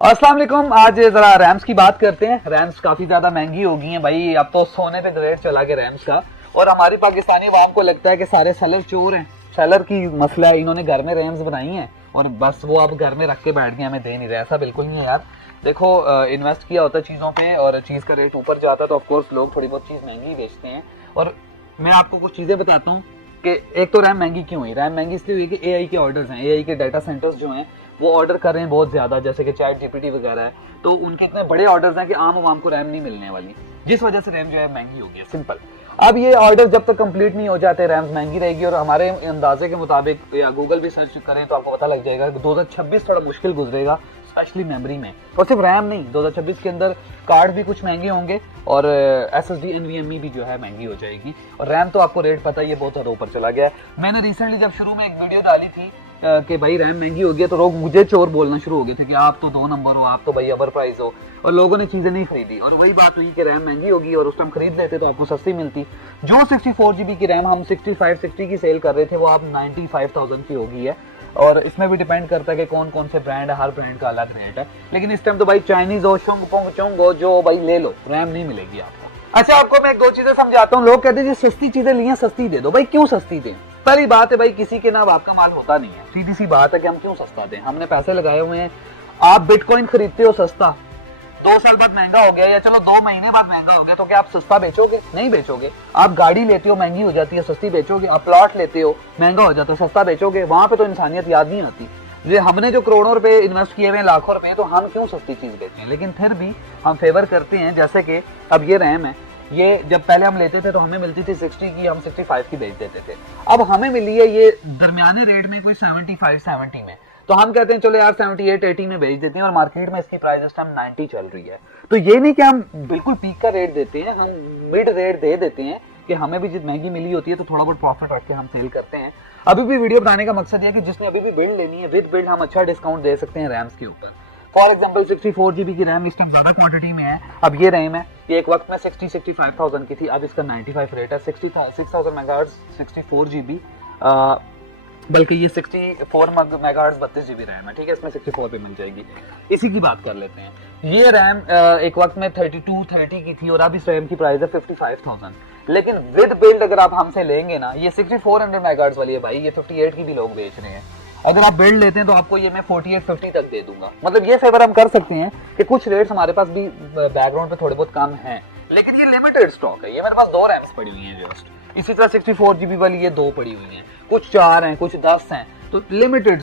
अस्सलाम वालेकुम। आज जरा रैम्स की बात करते हैं। रैम्स काफी ज्यादा महंगी हो गई हैं भाई, अब तो सोने पे रेट चला गया रैम्स का। और हमारी पाकिस्तानी अवाम को लगता है कि सारे सेलर चोर हैं, सेलर की मसला है, इन्होंने घर में रैम्स बनाई हैं और बस वो अब घर में रख के बैठ गए, हमें दे नहीं रहे। ऐसा बिल्कुल नहीं है यार। देखो, इन्वेस्ट किया होता है चीज़ों पे और चीज़ का रेट ऊपर जाता है तो ऑफकोर्स लोग थोड़ी बहुत चीज़ महंगी बेचते हैं। और मैं आपको कुछ चीज़ें बताता हूँ कि एक तो रैम महंगी क्यों हुई। रैम महंगी इसलिए हुई कि एआई के ऑर्डर्स हैं, एआई के डाटा सेंटर्स जो हैं वो ऑर्डर कर रहे हैं बहुत ज्यादा, जैसे कि चैट जीपीटी वगैरह है, तो उनके इतने बड़े ऑर्डर्स हैं कि आम आवाम को रैम नहीं मिलने वाली, जिस वजह से रैम जो है महंगी हो गई है, सिंपल। अब ये ऑर्डर जब तक कंप्लीट नहीं हो जाते रैम महंगी रहेगी। और हमारे अंदाजे के मुताबिक या गूगल भी सर्च करें तो आपको पता लग जाएगा कि 2026 थोड़ा मुश्किल गुजरेगा, स्पेशली मेमोरी में। और सिर्फ रैम नहीं, 2026 के अंदर कार्ड भी कुछ महंगे होंगे और एसएसडी एनवीएमई भी जो है महंगी हो जाएगी। और रैम तो आपको रेट पता ही है, बहुत ज़्यादा ऊपर चला गया है। मैंने रिसेंटली जब शुरू में एक वीडियो डाली थी कि भाई रैम महंगी हो गई है, तो लोग मुझे चोर बोलना शुरू हो गए थे कि आप तो 2 नंबर हो, आप तो भाई अबर प्राइस हो। और लोगों ने चीज़ें नहीं खरीदी और वही बात हुई कि रैम महंगी होगी और उस टाइम खरीद लेते तो आपको सस्ती मिलती। जो 64 GB की रैम हम 65-60 की सेल कर रहे थे वो अब 95,000 की हो गई है। और इसमें भी डिपेंड करता है कि कौन कौन से ब्रांड है, हर ब्रांड का अलग रेट है। लेकिन इस टाइम तो भाई चाइनीज हो, शुंग पोंग चुंग हो, जो भाई ले लो, रैम नहीं मिलेगी आपको। अच्छा, आपको मैं एक दो चीजें समझाता हूँ। लोग कहते हैं जी सस्ती चीजें ली हैं, सस्ती दे दो। भाई क्यों सस्ती दें? पहली बात है भाई, किसी के ना बाप का माल होता नहीं है, सीधी सी बात है कि हम क्यों सस्ता दें। हमने पैसे लगाए हुए हैं। आप बिटकॉइन खरीदते हो सस्ता, 2 साल बाद महंगा हो गया या चलो 2 महीने बाद महंगा हो गया, तो क्या आप सस्ता बेचोगे? नहीं बेचोगे। आप गाड़ी लेते हो, महंगी हो जाती है, सस्ती बेचोगे। आप प्लॉट लेते हो, महंगा हो जाता है, सस्ता बेचोगे। वहां पे तो इंसानियत याद नहीं आती। ये हमने जो करोड़ों रुपए इन्वेस्ट किए हुए हैं, लाखों रुपए, तो हम क्यों सस्ती चीज बेचें? लेकिन फिर भी हम फेवर करते हैं। जैसे कि अब ये रैम है, ये जब पहले हम लेते थे तो हमें मिलती थी 60 की, हम 65 की बेच देते थे। अब हमें मिली है ये दरमियाने रेट में, कोई 75-70 में, तो हम कहते हैं चलो यार 78-80 में बेच देते हैं। और मार्केट में इसकी प्राइस इस टाइम 90 चल रही है। तो ये नहीं कि हम बिल्कुल पीक का रेट देते हैं, हम मिड रेट दे देते हैं कि हमें भी जितनी महंगी मिली होती है तो थोड़ा बहुत प्रॉफिट रख के हम सेल करते हैं। अभी भी वीडियो बनाने का मकसद है कि जिसने अभी भी बिल्ड लेनी है, विद बिल्ड हम अच्छा डिस्काउंट दे सकते हैं रैम्स के ऊपर। फॉर एग्जाम्पल 64 GB की रैम इस टाइम ज्यादा क्वांटिटी में है। अब ये रैम है, ये एक वक्त में 65,000 की थी, अब इसका 95 रेट है। 6,000 मेगाहर्ट्ज 64 GB, बल्कि ये 64 मेगाहर्ट्ज 32 GB रैम है, ठीक है। इसमें 64 पे मिल जाएगी। इसी की बात कर लेते हैं। ये रैम एक वक्त में 32-30 की थी और अब इस रैम की प्राइस है 55,000। लेकिन विद बिल्ड अगर आप हमसे लेंगे ना, ये 6400 मेगाहर्ट्ज वाली है भाई, ये 58 की भी लोग बेच रहे हैं। अगर आप बिल्ड लेते हैं तो आपको ये मैं 48-50 तक दे दूंगा। मतलब ये फेवर हम कर सकते हैं कि कुछ रेट्स हमारे पास भी बैकग्राउंड पे थोड़े बहुत कम हैं, लेकिन ये लिमिटेड स्टॉक है। ये मेरे पास 2 रैम्स पड़ी हुई हैं जस्ट। इसी तरह 64 GB वाली ये 2 पड़ी हुई हैं, कुछ 4 हैं, कुछ 10 हैं, तो लिमिटेड